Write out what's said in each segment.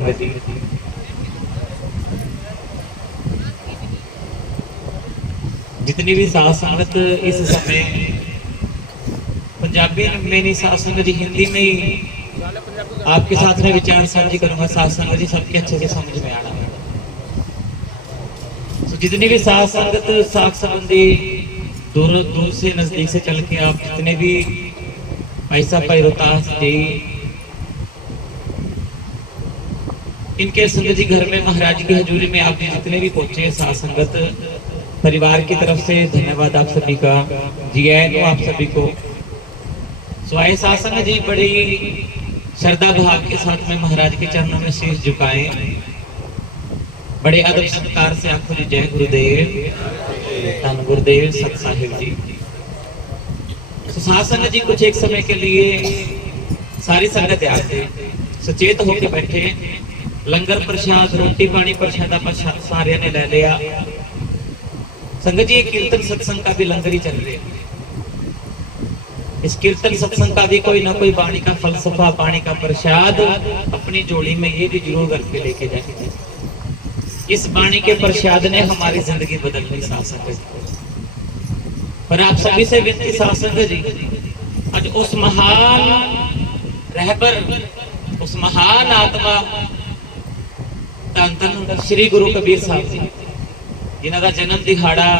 संगत जी। जितनी भी साध संगत इस समय पंजाबी में नहीं, साध संगत जी हिंदी में ही आपके साथ में विचार साझी करूंगा। साध संगत जी सबके अच्छे से समझ में आना। तो जितनी भी साध संगत साख संबंधी दूर दूर से नजदीक से चल के आप जितने भी भाई साहब, भाई रोहतास जी, इनके संगत जी घर में महाराज की हजूरी में आप जितने भी पहुंचे साध संगत परिवार की तरफ से धन्यवाद आप सभी का। जी आए तो आप सभी को स्वाय साध संगत जी बड़ी श्रद्धा भाव के साथ में महाराज के चरणों में शीश झुकाए, बड़े अदब सत्कार से आंखों जी जय गुरुदेव, धन गुरुदेव सत साहिब जी। तो साध संगत जी कुछ एक समय के लिए सारी संगत आते सचेत होकर बैठे, लंगर प्रसाद रोटी पानी प्रसादा प्रसाद सारे ने ले लिया। संगत जी कीर्तन सत्संग का भी लंगर ही चल रहे, इस कीर्तन सत्संग का भी कोई ना कोई वाणी का फलसफा, पानी का प्रसाद अपनी जोड़ी में ये भी जरूर करके लेके जाए। इस वाणी के प्रसाद ने हमारी जिंदगी बदल दी साध संगत। पर आप सभी से विनती साध संगत जी, आज उस महान रहबर, उस महान आत्मा धन धन श्री गुरु कबीर साहब जी, जिन्हों का जन्म दिहाड़ा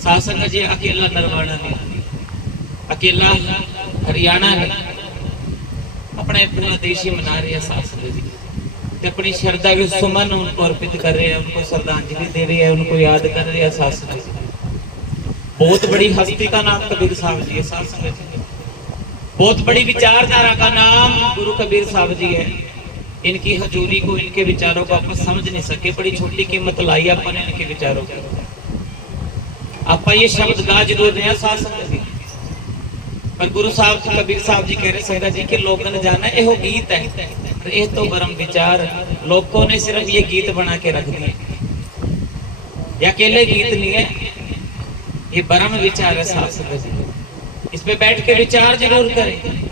साध संगत जी अकेला नरवाना ने, अकेला हरियाणा ने अपने पूरा देश ही मना रहे हैं साध संगत जी। अपनी श्रद्धा के सुमन उनको अर्पित कर रहे हैं, उनको श्रद्धांजलि दे रहे हैं, उनको याद कर रहे हैं साध संगत जी। बहुत बड़ी हस्ती का नाम कबीर साहब जी है साध संगत जी। बहुत बड़ी विचारधारा का नाम गुरु कबीर साहब जी है। इनकी हजूरी को, इनके विचारों को आप समझ नहीं सके, बड़ी छोटी कीमत लाई अपन इनके विचारों की। आप ये शब्द गा जरूर रहे हैं साध संगत जी, पर गुरु साहब कबीर साहब जी कह रहे संगत जी के लोगों ने जाना यह गीत है, ये तो परम विचार लोगों ने सिर्फ ये गीत बना के रख दिए। ये अकेले गीत नहीं है, ये परम विचार है साध संगत जी। इस पे बैठ के विचार जरूर करें।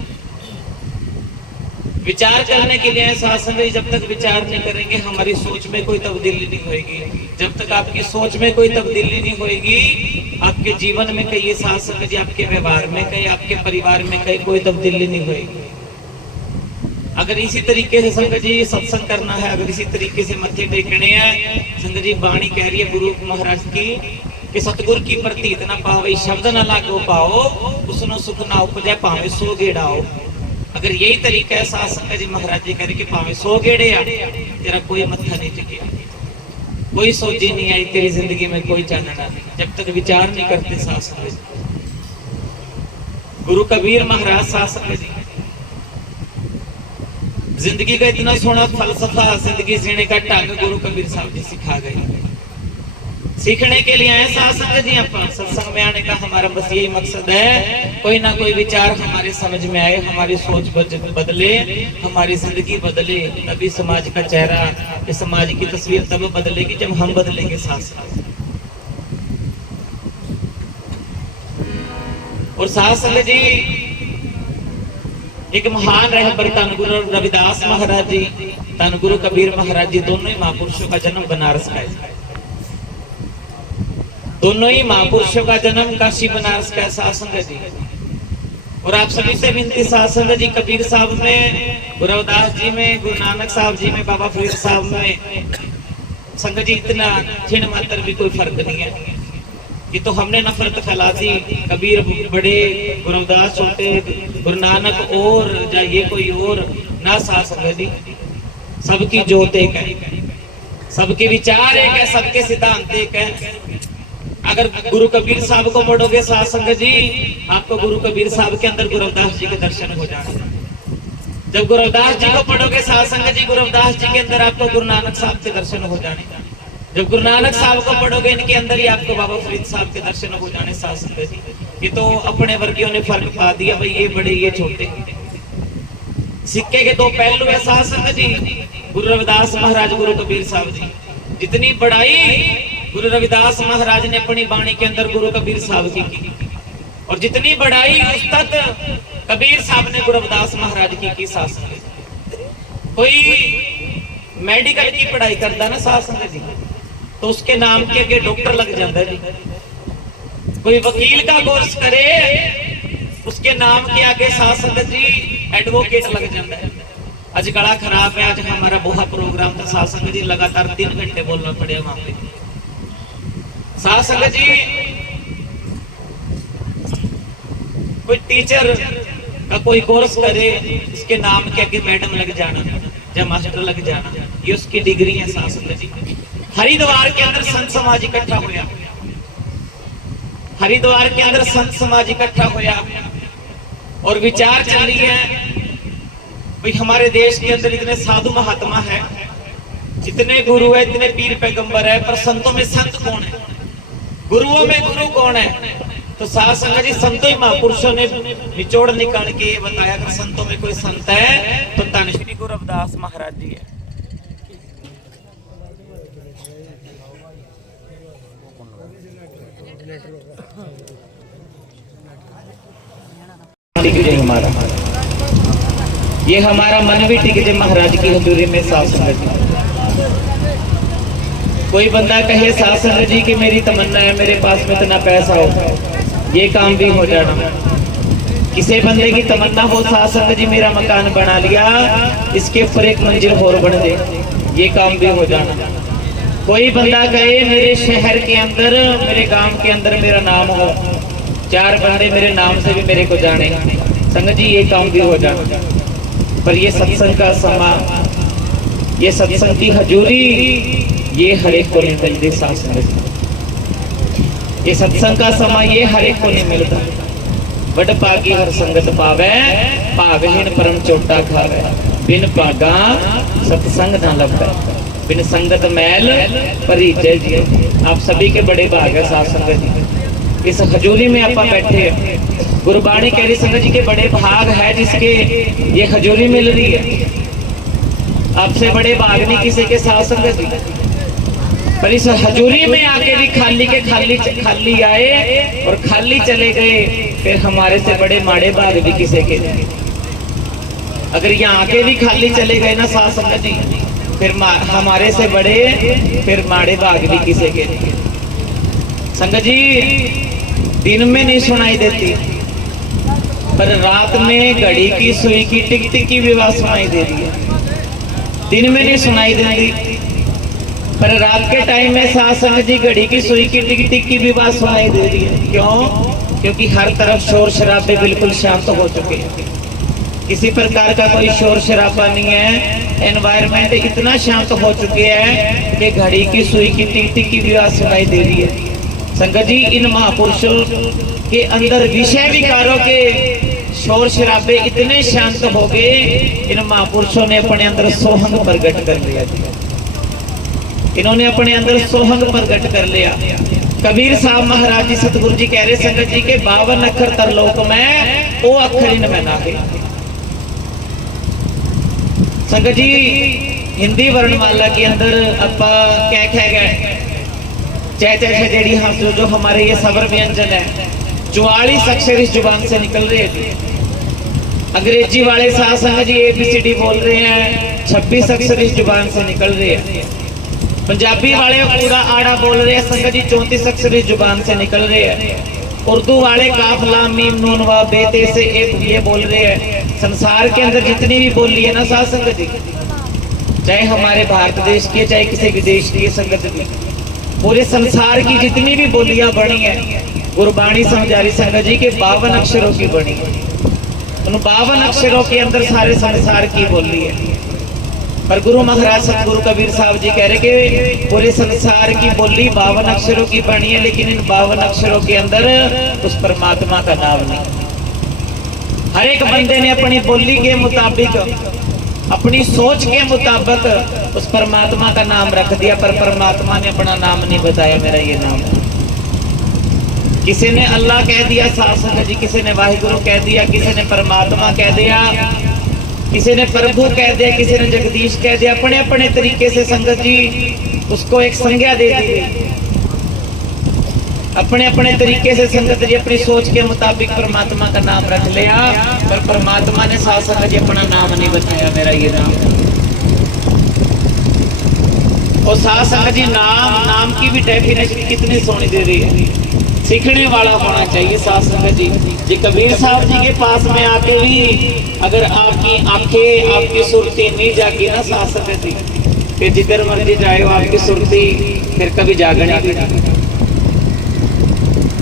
विचार करने के लिए साध संगत जी, जब तक विचार नहीं करेंगे हमारी सोच में कोई तब्दीली नहीं होगी। जब तक आपकी सोच में कोई तब्दीली नहीं होगी, आपके जीवन में कहीं साध संगत जी, आपके व्यवहार में कहीं, आपके परिवार में कहीं कोई तब्दीली नहीं होगी। अगर इसी तरीके से संगत जी सत्संग करना है, अगर इसी तरीके से मत्थे टेकने हैं, संगत जी बाणी कह रही है गुरु महाराज की कि सतगुर की प्रतीत ना पावे, शब्द ना लागो पाओ, उसनो सुख ना उपजे पावे सो गेड़ाओ। अगर यही तरीका है साध संगत जी, महाराज जी कह रहे कि पावे सो गेड़े आ, तेरा कोई मत्था नहीं टिके, कोई सोची नहीं आई तेरी जिंदगी में, कोई चानना नहीं, जब तक विचार नहीं करते साध संगत जी। गुरु कबीर महाराज साध संगत जी जिंदगी का इतना सोना फलसफा, जिंदगी जीने का ढंग गुरु कबीर साहब जी सिखा गए। सीखने के लिए आए साध संगत जी, आप सत्संग में आने का हमारा बस यही मकसद है, कोई ना कोई विचार हमारे समझ में आए, हमारी सोच बदले, हमारी जिंदगी बदले, तभी समाज का चेहरा, समाज की तस्वीर तब बदलेगी जब हम बदलेंगे साथ साथ। और साध संगत जी एक महान रहबर धन गुरु रविदास महाराज जी, धन गुरु कबीर महाराज जी, दोनों ही महापुरुषों का जन्म बनारस का है। दोनों ही महापुरुषों का जन्म काशी बनारस का है साध संगत जी। और आप सभी से विनती साध संगत जी, कबीर साहब में, गुरु रविदास जी में, गुरु नानक साहब जी में, बाबा फरीद साहब में संगत जी इतना क्षीण मात्र भी कोई फर्क नहीं है। ये तो हमने नफरत फैला दी, कबीर बड़े, गुरु रविदास छोटे, गुरु नानक और या ये कोई और ना साध संगत जी। सबकी जोत एक है, सबके विचार एक है, सबके सिद्धांत एक है। अगर गुरु कबीर साहब को पढ़ोगे साध संगत जी, आपको गुरु कबीर साहब के अंदर गुरु रविदास जी के दर्शन हो जाएंगे। जब गुरु रविदास जी को पढ़ोगे साध संगत जी, गुरु रविदास जी के अंदर आपको गुरु नानक साहब के दर्शन हो जाने। जब गुरु नानक साहब को पढ़ोगे, इनके अंदर ही आपको बाबा फरीद साहब के दर्शन हो जाने साध संगत जी। ये तो अपने वर्गियों ने फर्क पा दिया, भाई ये बड़े ये छोटे। सिक्के के दो पहलू है साध संगत जी, गुरु रविदास महाराज, गुरु कबीर साहब जी। जितनी बड़ाई गुरु रविदास महाराज ने अपनी वाणी के अंदर गुरु कबीर साहब की, और जितनी बड़ाई उस्ताद कबीर साहब ने गुरु रविदास महाराज की साथ। कोई मेडिकल की पढ़ाई करता ना साध संगत जी, तो उसके नाम के आगे डॉक्टर लग जाता है जी। कोई वकील का कोर्स करे, उसके नाम के आगे साध संगत जी एडवोकेट लग जाता है। आज गला खराब है, आज हमारा बहुत प्रोग्राम था साध संगत जी, लगातार 3 घंटे बोलना पड़ेगा वहां पे। साध संगत जी कोई टीचर का कोई कोर्स करे, इसके नाम के आगे मैडम लग जाना या मास्टर लग जाना, ये उसकी डिग्री है साध संगत जी। हरिद्वार के अंदर संत समाज इकट्ठा होया, हरिद्वार के अंदर संत समाज इकट्ठा होया और विचार चल रही है भाई हमारे देश के अंदर इतने साधु महात्मा है, इतने गुरु है, इतने पीर पैगंबर है, पर संतों में संत कौन है, गुरुओं में गुरु कौन है? तो साध संगत जी संतों ही महापुरुषों ने निचोड़ निकाल के ये बताया कि संतों में कोई संत है तो धन श्री गुरु रविदास महाराज जी है। हमारा ये हमारा मन भी टिक जाए महाराज की हजूरी में साध संगत जी। कोई बंदा कहे साध संगत जी कि मेरी तमन्ना है मेरे पास में इतना पैसा हो, ये काम भी हो जाना। किसी बंदे की तमन्ना हो साध संगत जी मेरा मकान बना लिया, इसके ऊपर एक मंजिल और बन दे, ये काम भी हो जाना। कोई बंदा कहे मेरे शहर के अंदर, मेरे गांव के अंदर मेरा नाम हो, 4 बंदे मेरे नाम से भी मेरे को जाने, संगत जी ये काम भी हो जाना। पर ये सत्संग का समा, ये सत्संग की हजूरी, ये हर एक को नहीं मिलती साध संगत जी। ये सत्संग का समा ये हर एक को नहीं मिलता। बड़ पागी हर संगत पावे, भागहीन परम चोटा खावे, बिन भागा सत्संग ना लभै, बिन संगत मैल परिचय जी। आप सभी के बड़े भाग है साध संगत जी, इस हजूरी में आप बैठे हैं। गुरबाणी कह रही संगत जी के बड़े भाग है जिसके ये हजूरी मिल रही है। आपसे बड़े भाग नहीं किसी के साथ संगत जी, पर इस हजूरी में आके भी खाली के खाली आए और खाली चले गए, फिर हमारे से बड़े माड़े भाग भी किसी के नहीं। अगर यहाँ आके भी खाली चले गए ना साथ संगत जी, फिर हमारे से बड़े फिर माड़े भाग भी किसी के नहीं। संगत जी दिन में नहीं सुनाई देती, पर रात में घड़ी की सुई की टिक टिक की विवाह सुनाई दे रही है। दिन में नहीं सुनाई देती, पर रात के टाइम में साथ संगत जी घड़ी की सुई की टिक टिक की विवाह सुनाई दे रही है। क्यों? क्योंकि हर तरफ शोर शराबे बिल्कुल शांत हो चुके हैं, किसी प्रकार का कोई शोर शराबा नहीं है। एनवायरमेंट इतना शांत हो चुके हैं कि घड़ी की सुई की टिक टिक की विवाह सुनाई दे रही है। संगत जी इन महापुरुषों के अंदर विषय विकारों के शोर शराबे इतने शांत हो गए, इन महापुरुषों ने अपने अंदर सोहंग प्रकट कर लिया। इन्होंने अपने अंदर सोहंग प्रकट कर लिया। कबीर साहब महाराज जी सतगुरु जी कह रहे संगत जी के 52 अक्षर तरलोक में वो अक्षर इन में ना गए। संगत जी हिंदी वर्णमाला के अंदर अपा क्या गए जेड़ी हम जो हमारे ये सबर व्यंजन है 44 अक्षर इस जुबान से निकल रहे हैं। अंग्रेजी वाले साथ संगत जी ABCD बोल रहे हैं, 26 अक्षर इस जुबान से निकल रहे हैं। पंजाबी वाले पूरा आड़ा बोल रहे हैं संगत जी, 34 अक्षर इस जुबान से निकल रहे हैं। उर्दू वाले काफ लाम मीम नून वा बेते से ये बोल रहे हैं। संसार के अंदर जितनी भी बोली है ना साथ संगत जी, चाहे हमारे भारत देश की चाहे किसी विदेश की संगत जी, पूरे संसार की जितनी भी बोलियां बनी है गुरबाणी समझा रही संगत जी के 52 अक्षरों की बनी है। उन 52 अक्षरों के अंदर सारे संसार की बोली है। पर गुरु महाराज सतगुरु कबीर साहब जी कह रहे कि पूरे संसार की बोली 52 अक्षरों की बनी है, लेकिन इन 52 अक्षरों के अंदर उस परमात्मा का नाम नहीं। हर एक बंदे ने अपनी बोली के मुताबिक, अपनी सोच के मुताबिक उस परमात्मा का नाम रख दिया, पर परमात्मा ने अपना नाम नहीं बताया, मेरा ये नाम है। किसी ने अल्लाह कह दिया साथ संगत जी, किसी ने वाहिगुरु कह दिया, किसी ने परमात्मा कह दिया, किसी ने प्रभु कह दिया, किसी ने जगदीश कह दिया। अपने अपने तरीके से संगत जी उसको एक संज्ञा दे दी। अपने अपने तरीके से संगत जी अपनी सोच के मुताबिक परमात्मा का नाम रख लिया, पर परमात्मा ने साथ संगत जी अपना नाम नहीं बताया, मेरा ये नाम है। और साथ संगत जी नाम की भी डेफिनेशन कितनी सोनी दे रही है, सीखने वाला होना चाहिए साथ संगत जी। जी कबीर साहब जी के पास में आके भी अगर आपकी आंखें आपकी सुरती नहीं जागी ना साथ संगत जी, फिर जिधर मर्जी जाए हो आपकी सुरती फिर कभी जागने की नहीं।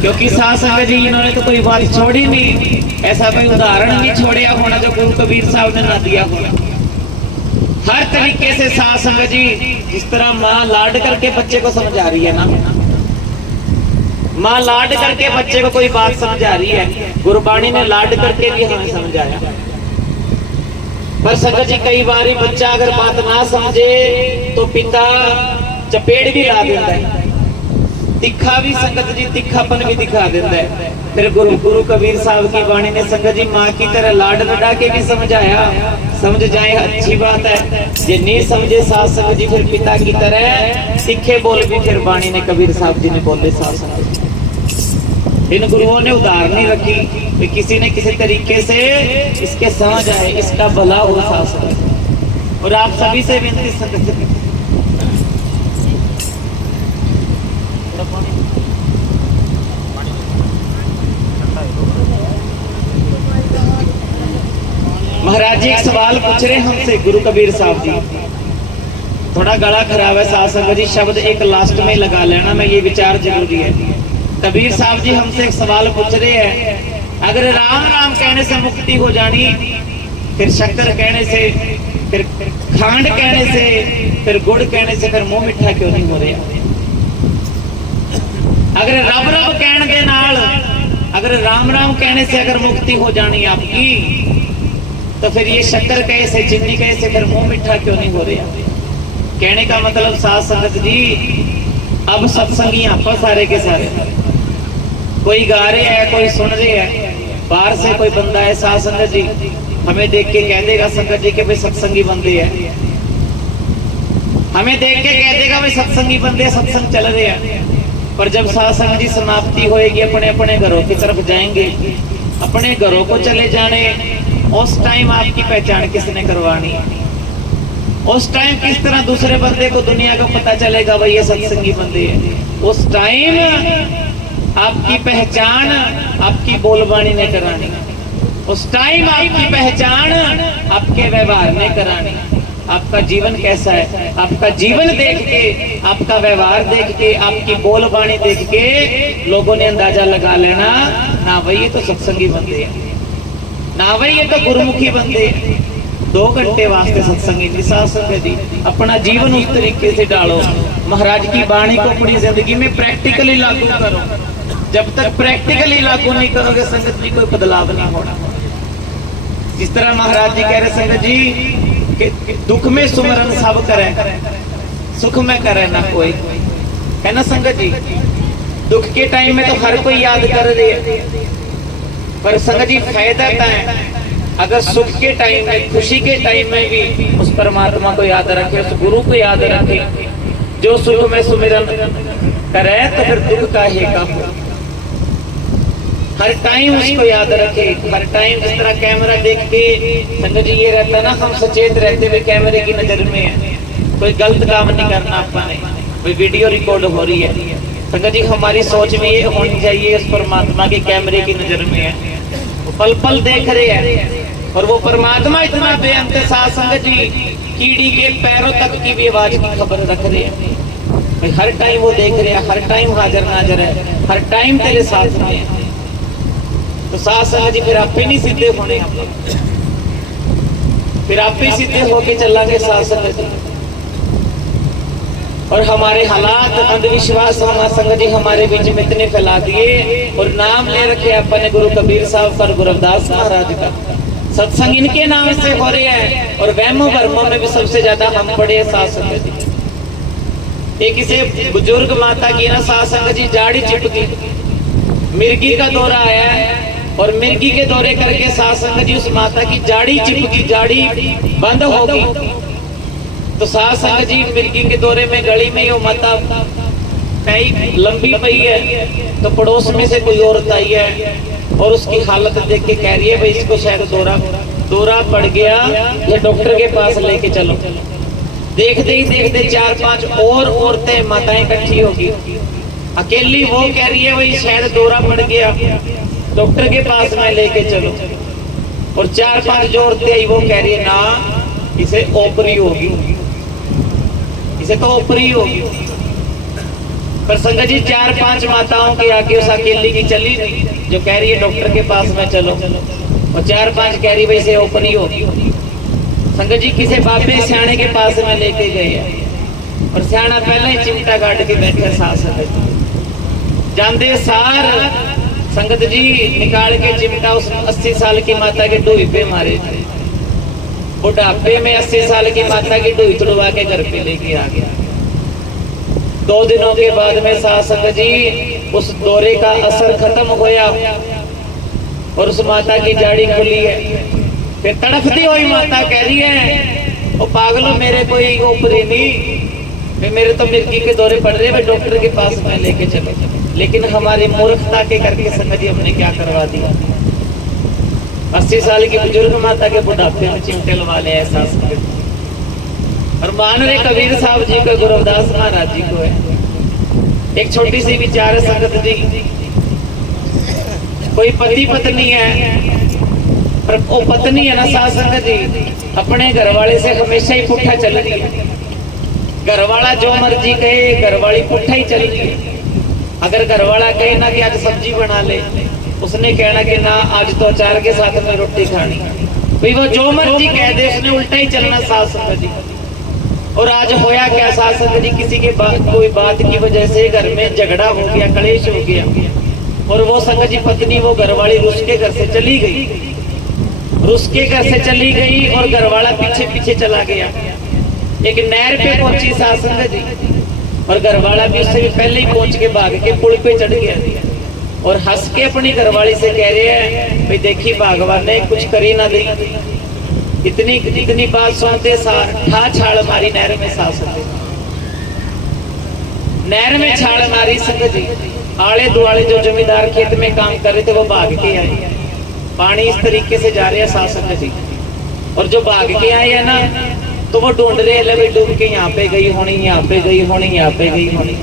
क्योंकि साथ संगत जी इन्होंने तो कोई बात छोड़ी नहीं, ऐसा कोई उदाहरण नहीं छोड़िया होना जो गुरु कबीर साहब ने ना दिया होना। हर तरीके से साथ संगत जी, जिस तरह माँ लाड करके बच्चे को समझा रही है ना, माँ लाड करके बच्चे को कोई बात समझा रही है, गुरबाणी ने लाड करके भी हमें समझाया। पर संगत जी कई बार बच्चा अगर बात ना समझे तो पिता चपेट भी ला देता है, तिखा भी संगत जी तिखापन भी दिखा देता है। फिर गुरु कबीर साहब की वाणी ने संगत जी माँ की तरह लाड लड़ा के भी समझाया, समझ जाए अच्छी बात है, ये नहीं समझे साथ संगत जी फिर पिता की तरह तिखे बोल भी फिर वाणी ने कबीर साहब जी ने बोले साथ संगत जी। इन गुरुओं ने उदाहरण रखी कि किसी ने किसी तरीके से इसके समझ आए, इसका भला हो साथ संगत। और आप सभी से विनती संगत महाराज जी एक सवाल पूछ रहे हमसे गुरु कबीर साहब जी, थोड़ा गला खराब है साथ संगत जी, शब्द एक लास्ट में लगा लेना, मैं ये विचार जरूरी है। कबीर साहब जी हमसे एक सवाल पूछ रहे हैं, अगर राम राम कहने से मुक्ति हो जानी, फिर शक्कर कहने से, फिर खांड कहने से, फिर गुड़ कहने से फिर मुंह मिठा क्यों नहीं हो रहा? अगर रब रब कहने के नाल, अगर राम राम कहने से अगर मुक्ति हो जानी आपकी, तो फिर ये शक्कर कहे से चीनी कहे से फिर मुंह मिठा क्यों नहीं हो रहा? कहने का मतलब साथ संगत जी, अब सत्संगी आप सारे के सारे, कोई गा रहे हैं कोई सुन रहे हैं, बाहर से कोई बंदा है साथ संगत जी हमें देख के कह देगा संगत जी के भाई सत्संगी बंदे हैं, हमें देख के कह देगा भाई सत्संगी बंदे सत्संग चल रहे हैं। पर जब साथ संगत जी समाप्ति होएगी, अपने अपने घरों की तरफ जाएंगे, अपने घरों को चले जाने, उस टाइम आपकी पहचान किसने करवानी? उस टाइम किस तरह दूसरे बंदे को दुनिया को पता चलेगा भाई ये सत्संगी बंदे हैं? उस टाइम आपकी पहचान आपकी बोलबाणी ने करानी, उस टाइम आपकी पहचान आपके व्यवहार ने करानी। आपका जीवन कैसा है, आपका जीवन देख के, आपका व्यवहार देख के, आपकी बोलबाणी देख के लोगों ने अंदाजा लगा लेना, ना भाई ये तो सत्संगी बंदे हैं, ना भाई ये तो गुरुमुखी बंदे हैं। 2 घंटे वास्ते सत्संगी जी साथ संगत जी अपना जीवन उस तरीके से डालो, महाराज की वाणी को अपनी जिंदगी में प्रैक्टिकली लागू करो। जब तक प्रैक्टिकली लागू नहीं करोगे संगत जी कोई बदलाव नहीं होना। जिस तरह महाराज जी कह रहे संगत जी कि दुख में सुमरन सब करे, सुख में करे ना कोई, है ना संगत जी? दुख के टाइम में तो हर कोई याद कर रहे, पर संगत जी फायदा है अगर सुख के टाइम में, खुशी के टाइम में भी उस परमात्मा को याद रखे, उस गुरु को याद रखे जो सुख में सुमिरन करे, तो फिर दुख का ही काम। हर टाइम उसको याद रखे, हर टाइम जिस तरह कैमरा देख के संगत जी ये रहता ना, हम सचेत रहते हुए कैमरे की नजर में है, कोई गलत काम नहीं करना अपने, कोई वीडियो रिकॉर्ड हो रही है संगत जी, हमारी सोच में ये होनी चाहिए उस परमात्मा के कैमरे की नजर में है, वो पल पल देख रहे हैं। और वो परमात्मा इतना बेअंत साथ संगत जी, कीड़ी के पैरों तक की भी आवाज की खबर रख रहे हैं, हर टाइम वो देख रहे हैं, हर टाइम हाजिर नाजर है, हर टाइम तेरे साथ में है। तो साथ संगत जी फिर आप ही नहीं सीधे होने, फिर आप ही सीधे होके चलांगे साथ संगत जी। और हमारे हालात अंधविश्वास होना संगत जी हमारे बीच में इतने फैला दिए, और नाम ले रखे अपने गुरु कबीर साहब पर, गुरु रविदास महाराज का, सत्संग इनके नाम से हो रहे हैं। और वहमों भरमों में भी सबसे ज्यादा हम पड़े साथ संगत जी। एक किसी बुजुर्ग माता की ना साथ संगत जी जाड़ी चिपकी, मिर्गी का दौरा आया है, और मिर्गी के दौरे करके साथ संगत जी उस माता की जाड़ी चिपकी, जाड़ी बंद होगी। तो साथ संगत जी मिर्गी के दौरे में गली में वो माता पई लंबी पई है, तो पड़ोस में से कोई औरत आई है और उसकी हालत देख के कह रही है भाई इसको शायद दौरा पड़ गया, ये डॉक्टर के पास लेके चलो। देखते ही देखते 4-5 और औरतें माताएं इकट्ठी होगी। अकेली वो कह रही है भाई शायद दौरा पड़ गया, डॉक्टर के पास में लेके चलो। और 4-5 जो औरतें आई वो कह रही है ना इसे ओपरी होगी, इसे तो ओपरी होगी। पर संगत जी 4-5 माताओं के आगे उस अकेली की चली नहीं जो कह रही है डॉक्टर के पास में चलो, और 4-5 कह रही भाई इसे ओपरी होगी। संगत जी किसी बाबे सियाने के पास में लेके गए हैं और सियाना पहले ही चिमटा काट के बैठे सास जानते सार संगत जी निकाल के चिमटा उस 80 साल की माता के डोई पे मारे। बुढ़ापे में 80 साल की माता की डोई तुड़वा के घर पे लेके आ गया। 2 दिनों के बाद में सास संगत जी उस दौरे का असर खत्म होया और उस माता की जाड़ी खुली है। फिर तड़फती हुई माता कह रही है ओ पागलो मेरे कोई ऊपरी नहीं, मेरे तो मिर्गी के दौरे पड़ रहे हैं, डॉक्टर के पास में लेके चलो। लेकिन हमारी मूर्खता के करके संगत जी हमने क्या करवा दिया। 80 साल की बुजुर्ग माता के बुढ़ापे में चिमटे लगा ले ऐसा। और मान रहे कबीर साहब जी को, गुरु रविदास महाराज जी को है। एक छोटी सी विचार है संगत जी, कोई पति पत्नी है पर वो पत्नी है ना सास संगत जी अपने घर वाले से हमेशा ही पुट्ठा चल रही है। घर वाला जो मर्जी कहे घर वाली पुट्ठा ही चल रही है। अगर घर वाला कहे ना कि आज सब्जी बना ले, उसने कहना कि ना आज तो अचार के साथ में रोटी खानी। भाई वो जो मर्जी कह दे उसने उल्टा ही चलना सास संगत जी। और आज होया क्या सास संगत जी, किसी के कोई बात की वजह से घर में झगड़ा हो गया, कलेश हो गया और वो संगत जी पत्नी वो घर वाली रुस के घर से चली गई, रुस के घर से चली गई और घर वाला पीछे पीछे चला गया। एक नहर पे पहुंची सास संगत जी और घर वाला भी उससे भी पहले ही पहुंच के भाग के पुल पे चढ़ गया और हंस के अपनी घरवाली से कह रहे हैं भाई देखी भगवान ने कुछ करी ना दी। इतनी बात सुनते सार ठा छाल मारी नहर में सास नहर में छाल मारी संगत जी। आले दुआले जो जमींदार खेत में काम कर रहे थे वो भाग के आए। पानी इस तरीके से जा रहे हैं सास संगत जी और जो भाग के आए है ना तो वो ढूंढ रहे हैं डूब के यहाँ पे गई होनी, यहाँ पे गई होनी, यहाँ पे गई होनी।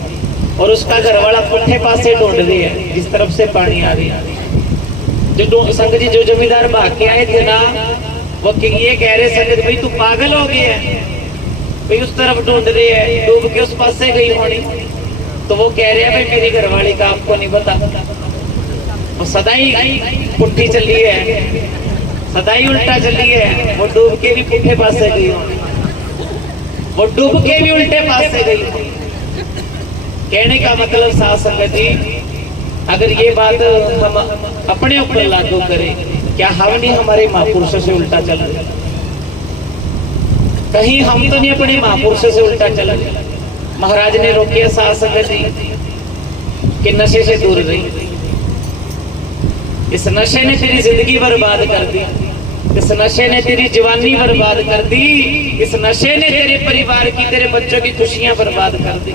और उसका घर वाला पुट्ठे पासे ढूंढ रहे हैं जिस तरफ से पानी आ रही है। जो संगत जी जो जमींदार भाग के आए थे ना वो ये कह रहे संगत भाई तू पागल हो गया है, भाई उस तरफ ढूंढ रहे हैं डूब के उस पासे गई होनी। तो वो कह रहे हैं भाई मेरी घरवाली का आपको नहीं पता, वो सदा ही पुट्ठी चली है, सदा ही उल्टा चली है। वो डूब के भी पुट्ठे पासे गई होनी, वो डूब के भी उल्टे पासे गई। कहने का मतलब सास संगत जी अगर ये बात हम अपने ऊपर लागू करें, क्या हम नहीं हमारे महापुरुषों से उल्टा चल रहे? कहीं हम तो नहीं अपने महापुरुषों से उल्टा चल रहे। महाराज ने रोकिया सास संगत जी कि नशे से दूर रही। इस नशे ने तेरी जिंदगी बर्बाद कर दी, इस नशे ने तेरी जवानी बर्बाद कर दी, इस नशे ने तेरे परिवार की तेरे बच्चों की खुशियां बर्बाद कर दी।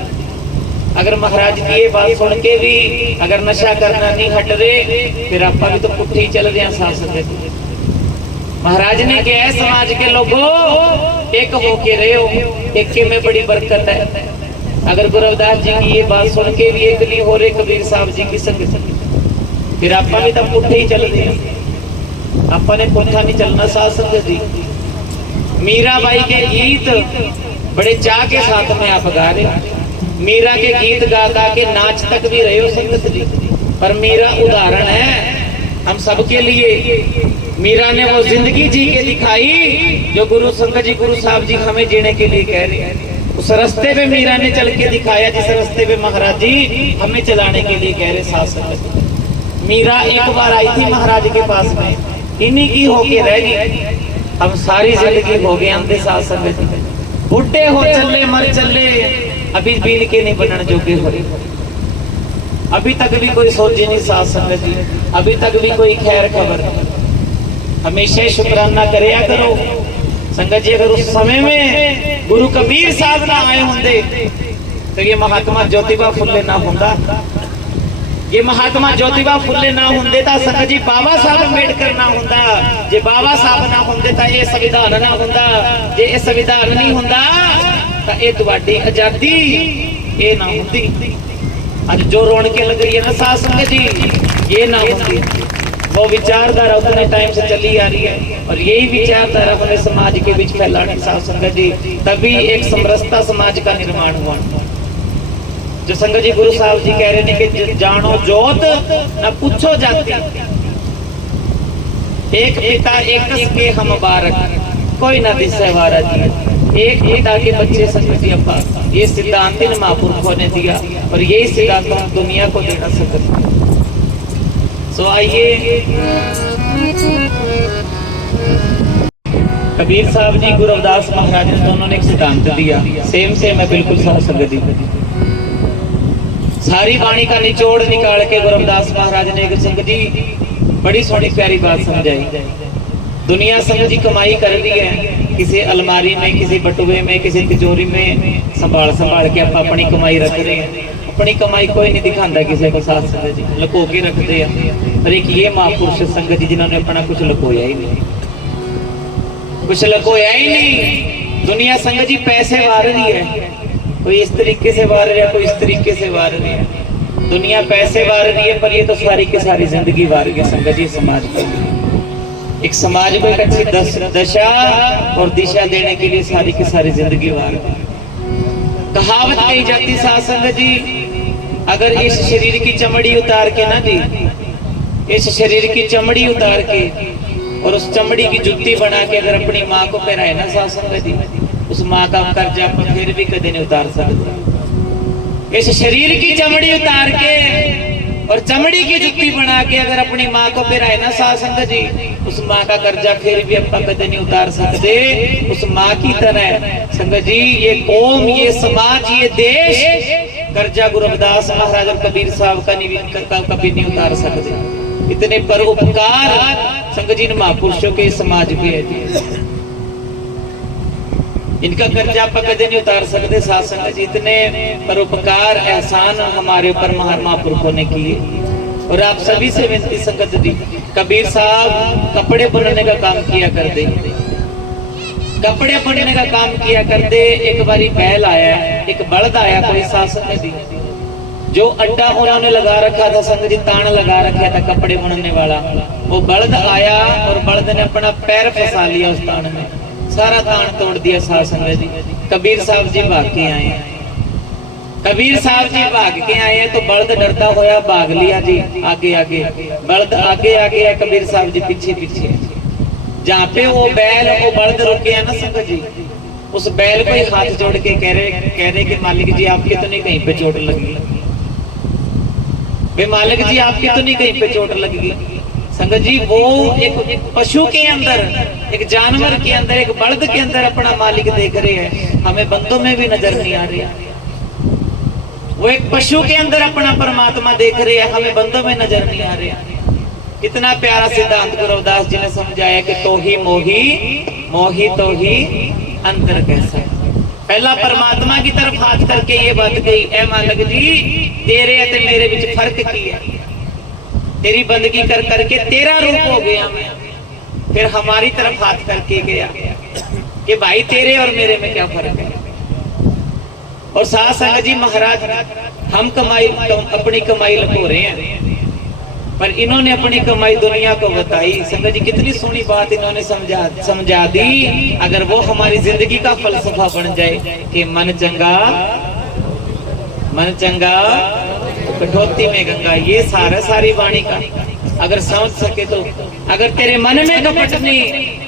अगर महाराज की ये बात सुन के भी अगर नशा करना नहीं हट रहे फिर आप भी तो पुट्ठी चल रहे हैं सास संगत। महाराज ने कहा है समाज के लोगों एक होके रहे हो, एक के में बड़ी बरकत है। अगर गुरु रविदास जी की ये बात सुन के भी एक नहीं हो रहे कबीर साहब जी की संगत फिर आप भी तो पुट्ठे ही चल रहे हैं। आपने पुट्ठा नहीं चलना सास संगत जी। मीराबाई के गीत बड़े चाह के साथ में आप गा रहे, मीरा के गीत गा गा के नाच तक भी रहे हो संगत जी। पर मीरा उदाहरण है हम सबके लिए। मीरा ने वो जिंदगी जी के दिखाई जो गुरु संगत जी गुरु साहब जी हमें जीने के लिए कह रहे हैं। उस रास्ते पे मीरा ने चल के दिखाया जिस रास्ते पे महाराज जी हमें चलाने के लिए कह रहे सास संगत। मीरा एक बार आई थी महाराज के पास में, इन्हीं की होके रह गई। अब सारी जिंदगी हो गए अंधे सास संगत, बुढ़े हो चले मर चले, अभी बीन के नहीं बनने जोगे हो रही। अभी तक भी कोई सोची नहीं सास संगत जी, अभी तक भी कोई खैर खबर नहीं। हमेशा शुक्राना करया करो संगत जी। अगर उस समय में गुरु कबीर साहब ना आए होंगे तो ये महात्मा ज्योतिबा फुले ना होंदा, ये महात्मा ज्योतिबा फुले ना होंगे तो संगत जी बाबा साहब अम्बेडकर ना होंदा, जे बाबा साहब ना होंगे तो ये संविधान ना होंदा, जे ये संविधान नहीं होंदा ये तुहाडी आजादी ये ना होती, आज जो रौनकें लग रही है ना साध संगत जी, ये ना होती। वो विचारधारा उतने टाइम से चली आ रही है और यही विचारधारा अपने समाज के बीच फैलानी साध संगत जी, तभी एक समरसता समाज का निर्माण हुआ। जो संगत जी गुरु साहब जी कह रहे थे कि जानो जोत न पूछो जाती, एक पिता एक के हम बारक कोई ना दिसे वारा जी। एक पिता के बच्चे संगत जी अब्बा, ये सिद्धांत इन महापुरुषों ने दिया और यही सिद्धांत हम दुनिया को देना सकते। सो आइए कबीर साहब जी गुरु रविदास महाराज ने दोनों ने एक सिद्धांत दिया, सेम है बिल्कुल साथ संगत जी। सारी वाणी का निचोड़ निकाल के गुरु रविदास महाराज ने एक संगत जी बड़ी सोहनी प्यारी बात समझाई। दुनिया संगत जी कमाई कर रही है, किसी अलमारी में, किसी बटुए में, किसी तिजोरी में संभाल के आप अपनी कमाई रख रहे हैं। अपनी कमाई कोई नहीं दिखाता किसी को साथ संगत जी, लुको के रखते हैं। और एक ये महापुरुष संगत जी जिन्होंने अपना कुछ लुकोया ही नहीं, कुछ लुकोया ही नहीं। दुनिया संगत जी पैसे वार रही है, कोई इस तरीके से वार रहा है, कोई इस तरीके से वार रही है। दुनिया पैसे वार रही है, पर ये तो सारी की सारी जिंदगी वार रही है संगत जी समाज को। एक समाज को एक अच्छी दशा और दिशा देने के लिए सारी की सारी जिंदगी वार रही है। कहावत कही जाती साथ संगत जी, अगर इस शरीर की चमड़ी उतार के ना दी, इस शरीर की चमड़ी उतार के और उस चमड़ी की जुत्ती बना के अगर अपनी माँ को पहनाए ना साथ संगत जी, उस माँ का कर्जा पर फिर भी कभी नहीं उतार सकते। इस शरीर की चमड़ी उतार के और चमड़ी की जुत्ती बना के अगर अपनी माँ को पहनाए ना साध संगत जी, उस माँ का कर्जा फिर भी अपन कभी नहीं उतार सकते। उस माँ की तरह संगत जी ये कौम, ये समाज, ये देश कर्जा गुरु रविदास महाराज और कबीर साहब का कभी नहीं उतार सकते। इतने परोपकार संगत जी महापुरुषों के समाज के है, इनका कर्जा आप कदे नहीं उतार सकते साथ संगत जी। इतने परोपकार एहसान हमारे ऊपर महापुरुषों ने किए। और आप सभी से विनती संगत जी, कबीर साहब कपड़े बुनने का काम किया करते, कपड़े बुनने का काम किया करते। एक बारी बैल आया, एक बलद आया कोई साथ संगत जी, जो अड्डा उन्होंने लगा रखा था संगत जी, तान लगा रखा था कपड़े बुनने वाला। वो बलद आया और बलद ने अपना पैर फंसा लिया उस तान में, सारा तान तोड़ दिया साध संगत जी। कबीर साहब जी भाग के आए, कबीर साहब जी भाग के आए तो बलद डरता होया भाग लिया जी आगे आगे, बलद आगे आगे है, कबीर साहब जी पीछे पीछे। जहाँ पे वो बैल वो बलद रुके है ना संगत जी, उस बैल को ही हाथ जोड़ के कह रहे कि मालिक जी आपके तो नहीं कहीं पे चोट लगी, वे मालिक जी आपके तो नहीं कहीं पे चोट लगी। संगत जी वो एक पशु के अंदर, एक जानवर के अंदर, एक बलद के अंदर अपना मालिक देख रहे हैं, हमें बंदों में भी नजर नहीं आ रही। वो एक पशु के अंदर अपना परमात्मा देख रहे हैं, हमें बंदों में नजर नहीं आ रहे। कितना प्यारा सिद्धांत गुरु रविदास जी ने समझाया कि तो ही मोही, मोही तो ही अंतर कैसा। पहला परमात्मा की तरफ हाथ करके ये बात कही, ए मालिक जी तेरे ते मेरे बीच फर्क की है, तेरी बंदगी कर करके तेरा रूप हो गया मैं। फिर हमारी तरफ हाथ करके गया कि भाई तेरे और मेरे में क्या फर्क है। और साथ संगत जी महाराज हम अपनी कमाई लुको रहे हैं, पर इन्होंने अपनी कमाई दुनिया को बताई। संगत जी कितनी सोहनी बात इन्होंने समझा दी। अगर वो हमारी जिंदगी का फलसफा बन जाए कि मन चंगा कठौती में गंगा, ये सारी वाणी का अगर समझ सके तो। अगर तेरे मन में कपट नहीं,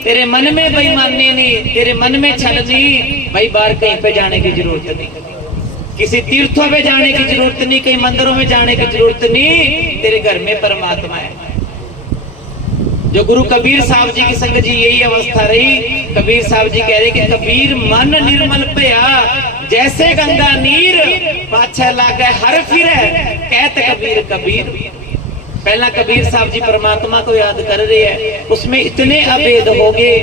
तेरे मन में बेईमानी नहीं, तेरे मन में छल नहीं, भाई बाहर कहीं पे जाने की जरूरत नहीं, किसी तीर्थों पे जाने की जरूरत नहीं, कहीं मंदिरों में जाने की जरूरत नहीं, तेरे घर में परमात्मा है। जो गुरु कबीर साहब जी की संगत जी यही अवस्था रही। कबीर साहब जी कह रहे कि कबीर मन निर्मल पया जैसे गंगा नीर, पाछे लागे हर फिरे कहत कबीर कबीर। पहला कबीर साहब जी परमात्मा को याद कर रहे हैं, उसमें इतने अभेद हो गए,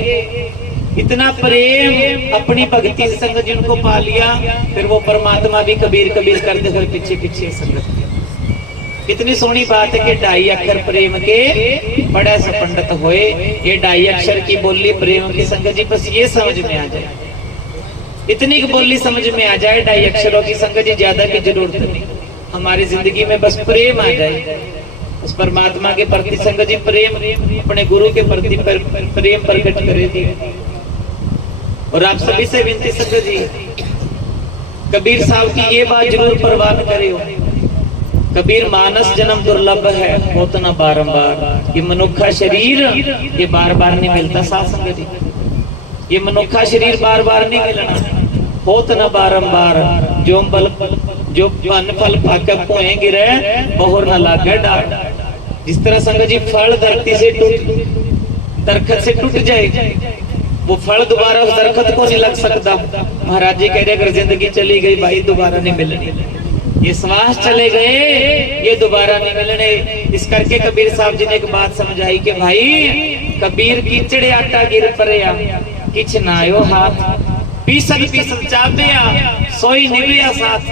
इतना प्रेम अपनी भक्ति से संगत जी उनको पा लिया। फिर वो परमात्मा भी कबीर कबीर करते हुए पीछे पीछे संगत। कितनी सोहनी बात है कि 2.5 अक्षर प्रेम के बड़ा सा पंडित होए। ये 2.5 अक्षर की बोली प्रेम की संगत जी बस ये समझ में आ जाए। इतनी बोली समझ में आ जाए, 2.5 अक्षरों की संगत जी, ज्यादा की जरूरत नहीं। हमारी जिंदगी में बस प्रेम आ जाए, उस परमात्मा के प्रति संगत जी प्रेम, अपने गुरु के प्रति प्रेम प्रकट करे दी। और आप सभी से विनती संगत जी, कबीर साहब की ये बात जरूर परवान करे हो, कबीर मानस जन्म दुर्लभ है, होता ना बारंबार। ये मनुष्य शरीर ये बार बार नहीं मिलता साथ संगत जी, ये मनुष्य शरीर बार बार नहीं मिलना, होता ना बारंबार। जो बल जो फन फल पाके पोए गिरे, बहुर न लागे डार। जिस तरह संगत जी फल धरती से दरखत से टूट जाए, वो फल दोबारा उस दरखत को नहीं लग सकता। महाराज जी कह रहे अगर जिंदगी चली गई भाई दोबारा नहीं मिलनी, ये श्वास चले गए ये दोबारा नहीं मिलने। इस करके कबीर साहब जी ने एक बात समझाई कि भाई कबीर कीचड़े आटा गिर पड़या, किछ नायो हाथ, पीसन पीसन चापिया, सोई निविया साथ।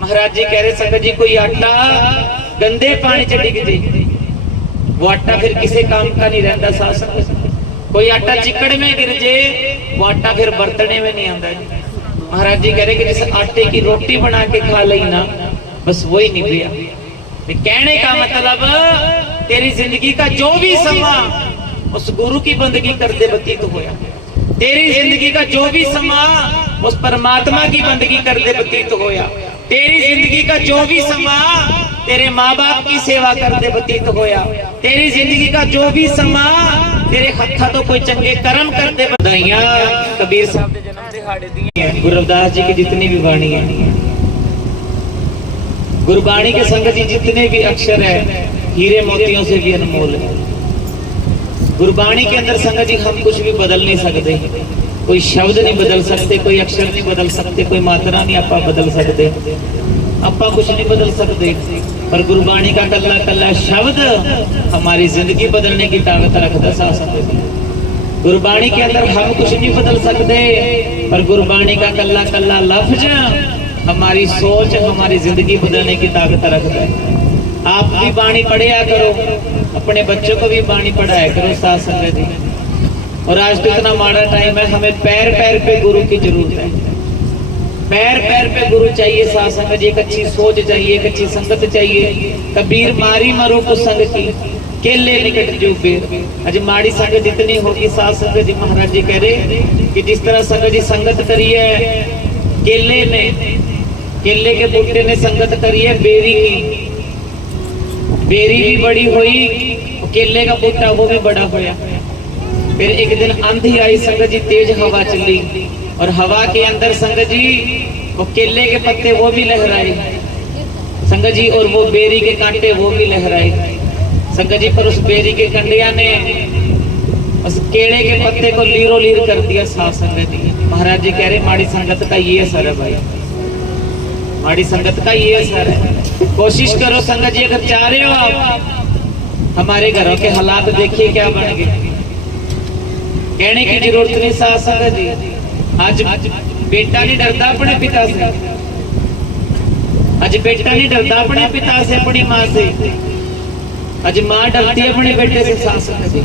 महाराज जी कह रहे संगत जी कोई आटा गंदे पानी च डिग जाए, वो आटा फिर किसी काम का नहीं रहता साथ संगत। कोई आटा चिकड़ में गिर जाए, वो आटा फिर बर्तने में नहीं आता। महाराज जी कह रहे कि जैसे आटे की रोटी बना के खा ली ना, बस वही निभिया। कहने का मतलब तेरी जिंदगी का जो भी समा उस गुरु की बंदगी करते व्यतीत होया, तेरी जिंदगी का जो भी समा उस परमात्मा की बंदगी करते व्यतीत होया, तेरी जिंदगी का जो भी समा तेरे माँ बाप की सेवा करते व्यतीत होया, तेरी जिंदगी का जो भी समा तेरे हत्था तो कोई चंगे कर्म करते। बधाइयां कबीर साहब के जन्म दिहाड़े दी हैं। गुरु रविदास जी की जितनी भी वाणी है, गुरबाणी के संगत जी जितने भी अक्षर है हीरे मोतियों से भी अनमोल है। गुरबाणी के अंदर संगत जी हम कुछ भी बदल नहीं सकते, कोई शब्द नहीं बदल सकते, कोई अक्षर नहीं बदल सकते, कोई मात्रा नहीं आपा बदल सकते, आपा कुछ नहीं बदल सकते। पर गुरबाणी का कल्ला कल्ला शब्द हमारी जिंदगी बदलने की ताकत रखता साथ। गुरबाणी के अंदर हम कुछ नहीं बदल सकते, पर गुरबाणी का कल्ला कल्ला लफ्ज हमारी सोच हमारी जिंदगी बदलने की ताकत रखता है। आप भी बाणी पढ़िया करो, अपने बच्चों को भी बाणी पढ़ाया करो साथ संगत जी। और आज तो इतना माड़ा टाइम है, हमें पैर पैर पे गुरु की जरूरत है, पैर पैर पे गुरु चाहिए साथ संगत जी। एक अच्छी सोच चाहिए, एक अच्छी संगत चाहिए। कबीर मारी मरो को संग की, केले निकट जो बेर। आज माड़ी संगत जितनी होगी साथ संगत जी, महाराज जी कह रहे कि जिस तरह संगत जी संगत करी है केले ने, केले के बूटे ने संगत करी है बेरी की, बेरी भी बड़ी हुई, केले का बूटा वो भी बड़ा होया। फिर एक दिन आंधी आई संगत जी, तेज हवा चली, और हवा के अंदर संगत जी वो केले के पत्ते वो भी लहराए संगत जी, और वो बेरी के कांटे वो भी लहराए संगत जी। पर उस बेरी के कंडिया ने उस केले के पत्ते को लीरो लीर कर दिया साथ संगत जी। महाराज जी कह रहे माड़ी संगत का ये असर है भाई, माड़ी संगत का ये असर है। कोशिश करो संगत जी, अगर चाह रहे हो आप हमारे घरों के हालात देखिए क्या बन गए, कहने की जरूरत नहीं साथ संगत जी। आज बेटा नहीं डरता अपने पिता से, आज बेटा नहीं डरता अपने पिता से, अपनी माँ से। आज माँ डरती है अपने बेटे से साथ संगत जी,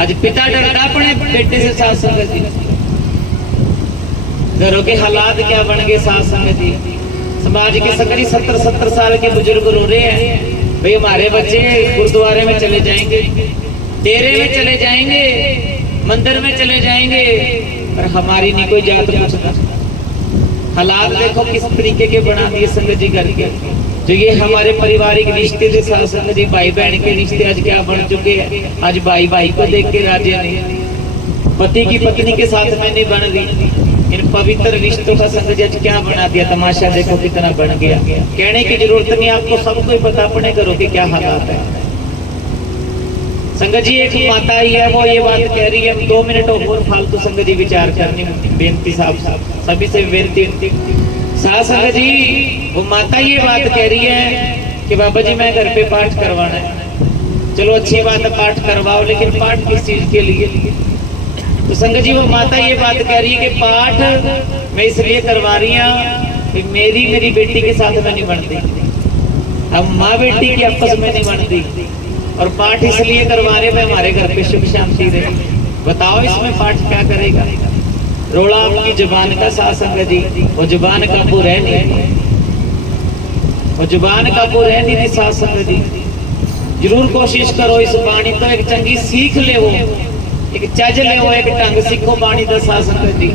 आज पिता डरता अपने बेटे से साथ संगत जी। घरों के हालात क्या बन गए साथ संगत जी। समाज के सकरी 70-70 साल के बुजुर्ग रो रहे हैं, भाई हमारे बच्चे गुरुद्वारे में चले जाएंगे, डेरे में चले जाएंगे, मंदिर में चले जाएंगे, पर हमारी नहीं कोई जात पूछता। हालात देखो किस तरीके के बना दिए संगत जी करके। जो ये हमारे पारिवारिक रिश्ते थे साथ संगत जी, भाई बहन के रिश्ते आज क्या बन चुके हैं। आज भाई भाई को देख के राजी नहीं, पति की पत्नी के साथ में नहीं बन रही। इन पवित्र रिश्तों का संगत जी आज क्या बना दिया, तमाशा देखो कितना बन गया। कहने की जरूरत नहीं, आपको सबको पता अपने घरों के क्या हालात है संगत जी। एक माता ही है वो ये बात कह रही है, 2 मिनट और फालतू संगत जी विचार करनी बेनती साहब सभी से बेनती साथ संगत जी। वो माता ये बात कह रही है कि बाबा जी मैं घर पे पाठ करवाना है। चलो अच्छी बात है, पाठ करवाओ, लेकिन पाठ किस चीज के लिए। तो संगत जी वो माता ये बात कह रही है कि पाठ मैं इसलिए करवा रही हूँ, मेरी बेटी के साथ में नहीं बनती, अब माँ बेटी की आपस में नहीं बनती, और पाठ इसलिए करवा रहे हैं हमारे घर पे सुख शांति रहे। बताओ इसमें पाठ क्या करेगा। रोला आपकी जुबान का साथ संगत जी, वो जुबान काबू रह नहीं, वो जुबान काबू रह नहीं साथ संगत जी। जरूर कोशिश करो इस बाणी तो एक चंगी सीख ले, वो एक चज ले, वो एक ढंग सीखो बाणी का साथ संगत जी।